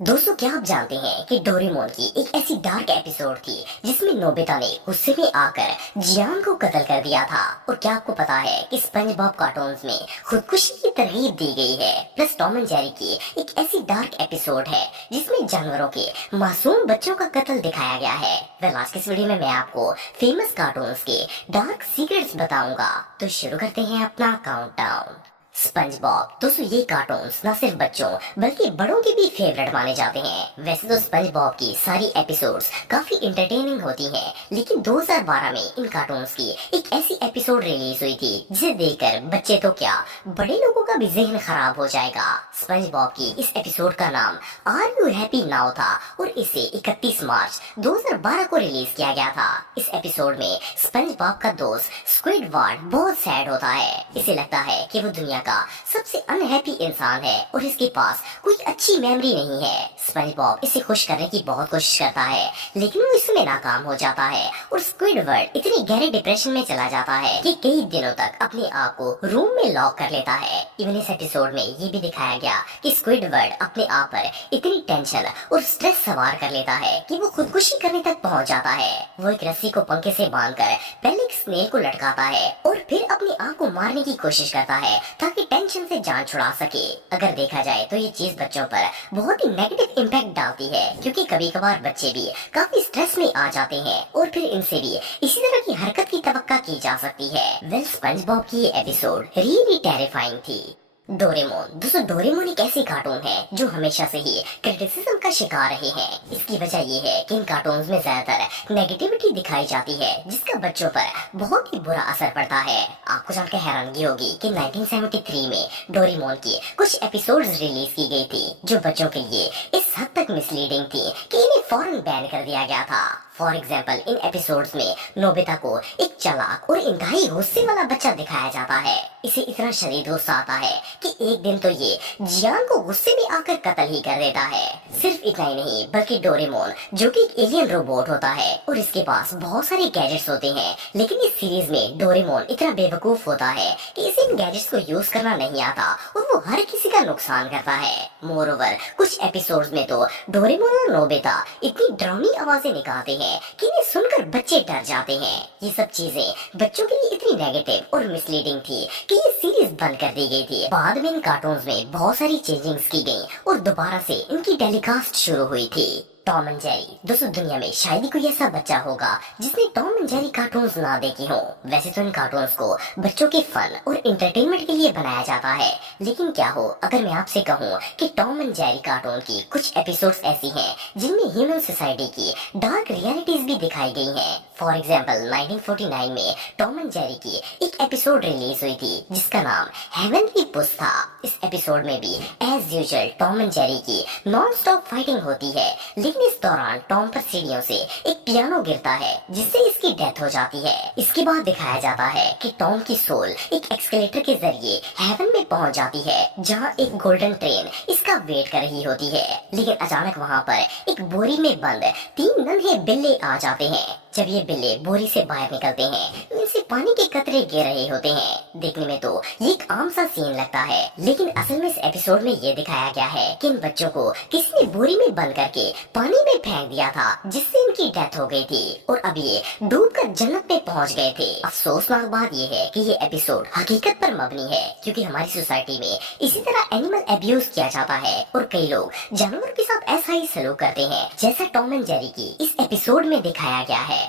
दोस्तों, क्या आप जानते हैं कि डोरेमोन की एक ऐसी डार्क एपिसोड थी जिसमें नोबिता ने गुस्से में आकर जियान को कत्ल कर दिया था। और क्या आपको पता है कि स्पंज बॉब कार्टून्स में खुदकुशी की तरगीब दी गई है। प्लस टॉम एंड जेरी की एक ऐसी डार्क एपिसोड है जिसमें जानवरों के मासूम बच्चों का कत्ल दिखाया गया है। वेल, आज की इस वीडियो में मैं आपको फेमस कार्टून्स के डार्क सीक्रेट्स बताऊंगा। तो शुरू करते हैं अपना काउंटडाउन। Sponge Bob. दोस्तों, ये कार्टून्स न सिर्फ बच्चों बल्कि बड़ों के भी फेवरेट माने जाते हैं। वैसे तो स्पंज बॉब की सारी एपिसोड्स काफी इंटरटेनिंग होती हैं, लेकिन 2012 में इन कार्टून्स की एक ऐसी एपिसोड रिलीज हुई थी जिसे देखकर बच्चे तो क्या, बड़े लोगों का भी जहन खराब हो जाएगा। स्पंज बॉब की इस एपिसोड का नाम आर यू हैप्पी नाउ था और इसे 31 मार्च 2012 को रिलीज किया गया था। इस एपिसोड में स्पंज बॉब का दोस्त स्क्विडवार्ड बहुत सैड होता है। इसे लगता है कि वो दुनिया का सबसे अनहैप्पी इंसान है और इसके पास कोई अच्छी मेमोरी नहीं है। स्पंज बॉब इसे खुश करने की बहुत कोशिश करता है, लेकिन वो इसमें नाकाम हो जाता है और स्क्विडवर्ड इतने गहरे डिप्रेशन में चला जाता है कि कई दिनों तक अपने आप को रूम में लॉक कर लेता है। इवन इस एपिसोड में ये भी दिखाया गया कि स्क्विडवर्ड अपने आप पर इतनी टेंशन और स्ट्रेस सवार कर लेता है कि वो खुदकुशी करने तक पहुंच जाता है। वो एक रस्सी को पंखे से बांधकर पहले एक स्नेल को लटकाता है और फिर अपनी आंख को मारने की कोशिश करता है ताकि टेंशन से जान छुड़ा सके। अगर देखा जाए तो ये चीज बच्चों पर बहुत ही नेगेटिव इम्पैक्ट डालती है, क्योंकि कभी कभार बच्चे भी काफी स्ट्रेस में आ जाते हैं और फिर इनसे भी इसी तरह की हरकत की तवक्का की जा सकती है। वेल, स्पंज बॉब की ये एपिसोड रियली टेरिफाइंग थी। डोरेमोन। दोस्तों, डोरेमोन एक ऐसी कार्टून है जो हमेशा से ही क्रिटिसिज्म का शिकार रहे हैं। इसकी वजह ये है कि इन कार्टून्स में ज्यादातर नेगेटिविटी दिखाई जाती है जिसका बच्चों पर बहुत ही बुरा असर पड़ता है। आपको जानकर हैरानगी होगी कि 1973 में डोरेमोन की कुछ एपिसोड्स रिलीज की गई थी जो बच्चों के लिए इस हद तक मिसलीडिंग थी कि इन्हें फौरन बैन कर दिया गया था। फॉर एग्जाम्पल, इन एपिसोड्स में नोबिता को एक चालाक और इंतहाई गुस्से वाला बच्चा दिखाया जाता है। इसे इतना शदीद गुस्सा आता है कि एक दिन तो ये जियान को गुस्से में आकर कत्ल ही कर देता है। सिर्फ इतना ही नहीं, बल्कि डोरेमोन जो कि एक एलियन रोबोट होता है और इसके पास बहुत सारे गैजेट्स होते हैं, लेकिन इस सीरीज में डोरेमोन इतना बेवकूफ होता है कि इसे इन गैजेट्स को यूज करना नहीं आता और वो हर किसी का नुकसान करता है। मोरओवर, कुछ एपिसोड्स में तो डोरेमोन और नोबिता इतनी डरावनी आवाजें निकालते हैं कि इन्हें सुनकर बच्चे डर जाते हैं। ये सब चीजें बच्चों के लिए इतनी नेगेटिव और मिसलीडिंग थी कि ये सीरीज बंद कर दी गई थी। बाद में इन कार्टून्स में बहुत सारी चेंजिंग्स की गई और दोबारा से इनकी टेलीकास्ट शुरू हुई थी। Tom and Jerry. दोस्तों, दुनिया में शायद ही कोई ऐसा बच्चा होगा जिसने टॉम एंड जेरी कार्टून्स ना देखी हो। वैसे तो इन कार्टून्स को बच्चों के फन और एंटरटेनमेंट के लिए बनाया जाता है, लेकिन क्या हो अगर मैं आपसे कहूँ कि टॉम एंड जेरी कार्टून की कुछ एपिसोड्स ऐसी हैं जिनमें ह्यूमन सोसाइटी की डार्क रियलिटीज भी दिखाई गई हैं। फॉर एग्जाम्पल, 1949 में टॉम एंड जेरी की एक एपिसोड रिलीज हुई थी जिसका नाम हेवनली पुस था। इस एपिसोड में भी as usual Tom and Jerry की नॉन स्टॉप फाइटिंग होती है, लेकिन इस दौरान टॉम पर सीढ़ियों से एक पियानो गिरता है जिससे इसकी डेथ हो जाती है। इसके बाद दिखाया जाता है कि टॉम की सोल एक एक्सकेलेटर के जरिए हेवन में पहुंच जाती है जहां एक गोल्डन ट्रेन इसका वेट कर रही होती है। लेकिन अचानक वहां पर एक बोरी में बंद 3 नन्हे बिल्ले आ जाते हैं। जब ये बिल्ले बोरी से बाहर निकलते हैं, इनसे पानी के कतरे गिर रहे होते हैं। देखने में तो ये एक आम सा सीन लगता है, लेकिन असल में इस एपिसोड में ये दिखाया गया है कि इन बच्चों को किसी ने बोरी में बंद करके पानी में फेंक दिया था जिससे इनकी डेथ हो गई थी और अब ये डूबकर जन्नत में पहुंच गए थे। अफसोसनाक बात ये है कि ये एपिसोड हकीकत पर मबनी है, क्योंकि हमारी सोसाइटी में इसी तरह एनिमल अब्यूज किया जाता है और कई लोग जानवर के साथ ऐसा ही सलूक करते हैं जैसा टॉम एंड जेरी की इस एपिसोड में दिखाया गया है।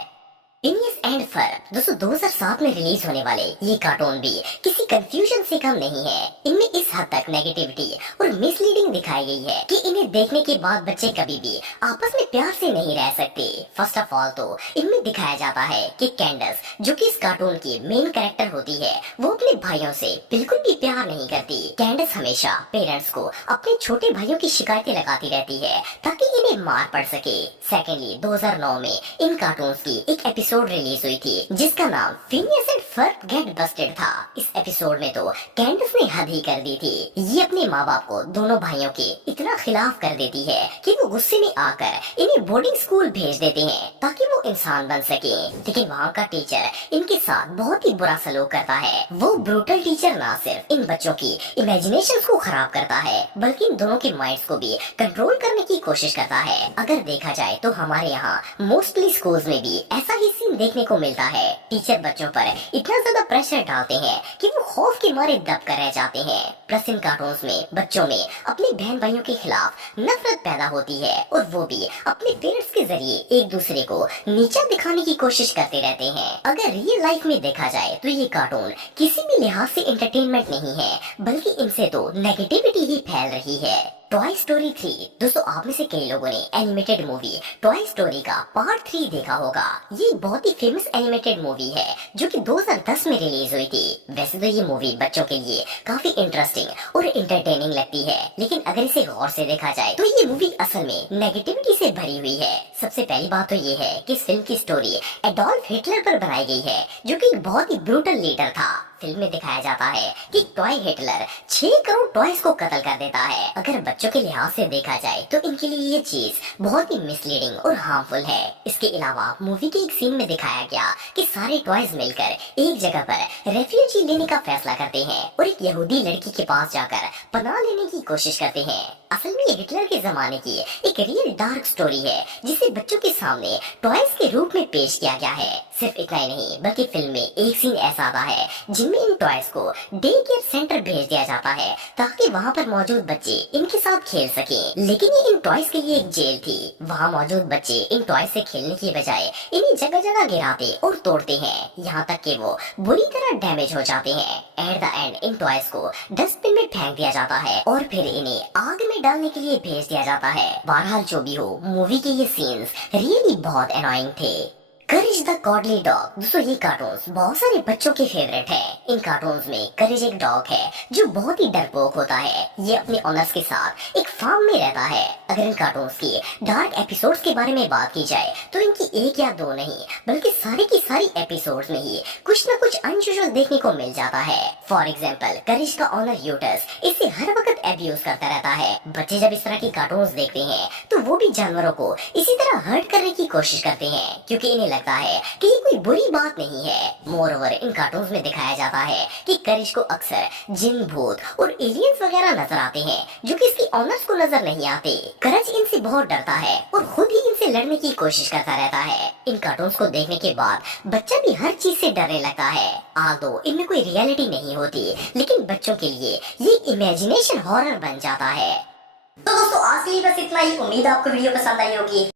Phineas and Ferb. दोस्तों, 2007 में रिलीज होने वाले ये कार्टून भी किसी कंफ्यूजन से कम नहीं है। इनमें इस हद तक नेगेटिविटी और मिसलीडिंग दिखाई गई है कि इन्हें देखने के बाद बच्चे कभी भी आपस में प्यार से नहीं रह सकते। फर्स्ट ऑफ ऑल तो इनमें दिखाया जाता है कि कैंडस, जो कि इस कार्टून की मेन कैरेक्टर होती है, वो अपने भाइयों से बिल्कुल भी प्यार नहीं करती। कैंडस हमेशा पेरेंट्स को अपने छोटे भाइयों की शिकायतें लगाती रहती है ताकि इन्हें मार पड़ सके। सेकेंडली, 2009 में इन कार्टून्स की एक एपिसोड रिलीज हुई थी जिसका नाम Phineas and Ferb get busted था। इस एपिसोड में तो कैंडस ने हद ही कर दी थी। ये अपने माँ बाप को दोनों भाइयों के इतना खिलाफ कर देती है कि वो गुस्से में आकर इन्हें बोर्डिंग स्कूल भेज देते हैं ताकि वो इंसान बन सके। लेकिन वहाँ का टीचर इनके साथ बहुत ही बुरा सलूक करता है। वो ब्रूटल टीचर ना सिर्फ इन बच्चों की इमेजिनेशन को खराब करता है, बल्कि इन दोनों के माइंड्स को भी कंट्रोल करने की कोशिश करता है। अगर देखा जाए तो हमारे यहाँ मोस्टली स्कूल्स में भी ऐसा ही सीन देखने को मिलता है। टीचर बच्चों पर इतना ज्यादा प्रेशर डालते हैं कि वो खौफ के मारे दब कर रह जाते हैं। प्लस इन कार्टून्स में बच्चों में अपने बहन भाइयों के खिलाफ नफरत पैदा होती है और वो भी अपने पेरेंट्स के जरिए एक दूसरे को नीचा दिखाने की कोशिश करते रहते हैं। अगर रियल लाइफ में देखा जाए तो ये कार्टून किसी भी लिहाज से एंटरटेनमेंट नहीं है, बल्कि इनसे तो नेगेटिविटी ही फैल रही है। टॉय स्टोरी 3, दोस्तों आप में से कई लोगों ने एनिमेटेड मूवी टॉय स्टोरी का पार्ट 3 देखा होगा। ये बहुत ही फेमस एनिमेटेड मूवी है जो कि 2010 में रिलीज हुई थी। वैसे तो ये मूवी बच्चों के लिए काफी इंटरेस्टिंग और एंटरटेनिंग लगती है, लेकिन अगर इसे गौर से देखा जाए तो ये मूवी असल में नेगेटिविटी से भरी हुई है। सबसे पहली बात तो ये है कि इस फिल्म की स्टोरी एडोल्फ हिटलर पर बनाई गई है, जो कि एक बहुत ही ब्रूटल लीडर था। फिल्म में दिखाया जाता है कि टॉय हिटलर 6 करोड़ टॉयज को कत्ल कर देता है। अगर बच्चों के लिहाज से देखा जाए तो इनके लिए ये चीज बहुत ही मिसलीडिंग और हार्मफुल है। इसके अलावा मूवी के एक सीन में दिखाया गया कि सारे टॉयज मिलकर एक जगह पर रेफ्यूजी लेने का फैसला करते हैं और एक यहूदी लड़की के पास जाकर पनाह लेने की कोशिश करते हैं। असल में ये हिटलर के जमाने की एक रियल डार्क स्टोरी है जिसे बच्चों के सामने टॉयज के रूप में पेश किया गया है। सिर्फ इतना ही नहीं, बल्कि फिल्म में एक सीन ऐसा आता है जिनमें इन टॉयज को डे केयर सेंटर भेज दिया जाता है ताकि वहाँ पर मौजूद बच्चे इनके साथ खेल सकें। लेकिन ये इन टॉयज के लिए एक जेल थी। वहाँ मौजूद बच्चे इन टॉयज से खेलने की बजाय इन्हें जगह जगह गिराते और तोड़ते हैं, यहाँ तक कि वो बुरी तरह डैमेज हो जाते हैं। At the and in toys को डस्टबिन में फेंक दिया जाता है और फिर इन्हें आग में डालने के लिए भेज दिया जाता है। बहरहाल जो भी हो, मूवी के ये सीन्स रियली बहुत एनोइंग थे। करेज द गॉडली डॉग, दोस्तों ये कार्टून्स बहुत सारे बच्चों के फेवरेट हैं। इन कार्टून्स में करेज एक डॉग है जो बहुत ही डरपोक होता है। ये अपने ओनर्स के साथ एक फार्म में रहता है। अगर इन कार्टून्स की डार्क एपिसोड्स के बारे में बात की जाए तो इनकी एक या दो नहीं, बल्कि सारी की सारी एपिसोड्स में ही कुछ न कुछ अनयूजुअल देखने को मिल जाता है। फॉर एग्जाम्पल, करेज का ओनर यूटस इसे हर वक्त एब्यूज करता रहता है। बच्चे जब इस तरह की कार्टून्स देखते हैं तो वो भी जानवरों को इसी तरह हर्ट करने की कोशिश करते हैं, क्योंकि इन्हें लगता है कि ये कोई बुरी बात नहीं है। मोरओवर इन कार्टून्स में दिखाया जाता है कि करिश को अक्सर जिन, भूत और एलियंस वगैरह नजर आते हैं जो कि इसके ऑनर्स को नजर नहीं आते। करज इनसे बहुत डरता है और खुद ही इनसे लड़ने की कोशिश करता रहता है। इन कार्टून्स को देखने के बाद बच्चा भी हर चीज से डरने लगता है। आल्दो इनमें कोई रियलिटी नहीं होती, लेकिन बच्चों के लिए ये इमेजिनेशन हॉरर बन जाता है। तो दोस्तों आज के लिए बस इतना ही। उम्मीद आपको वीडियो पसंद आई होगी।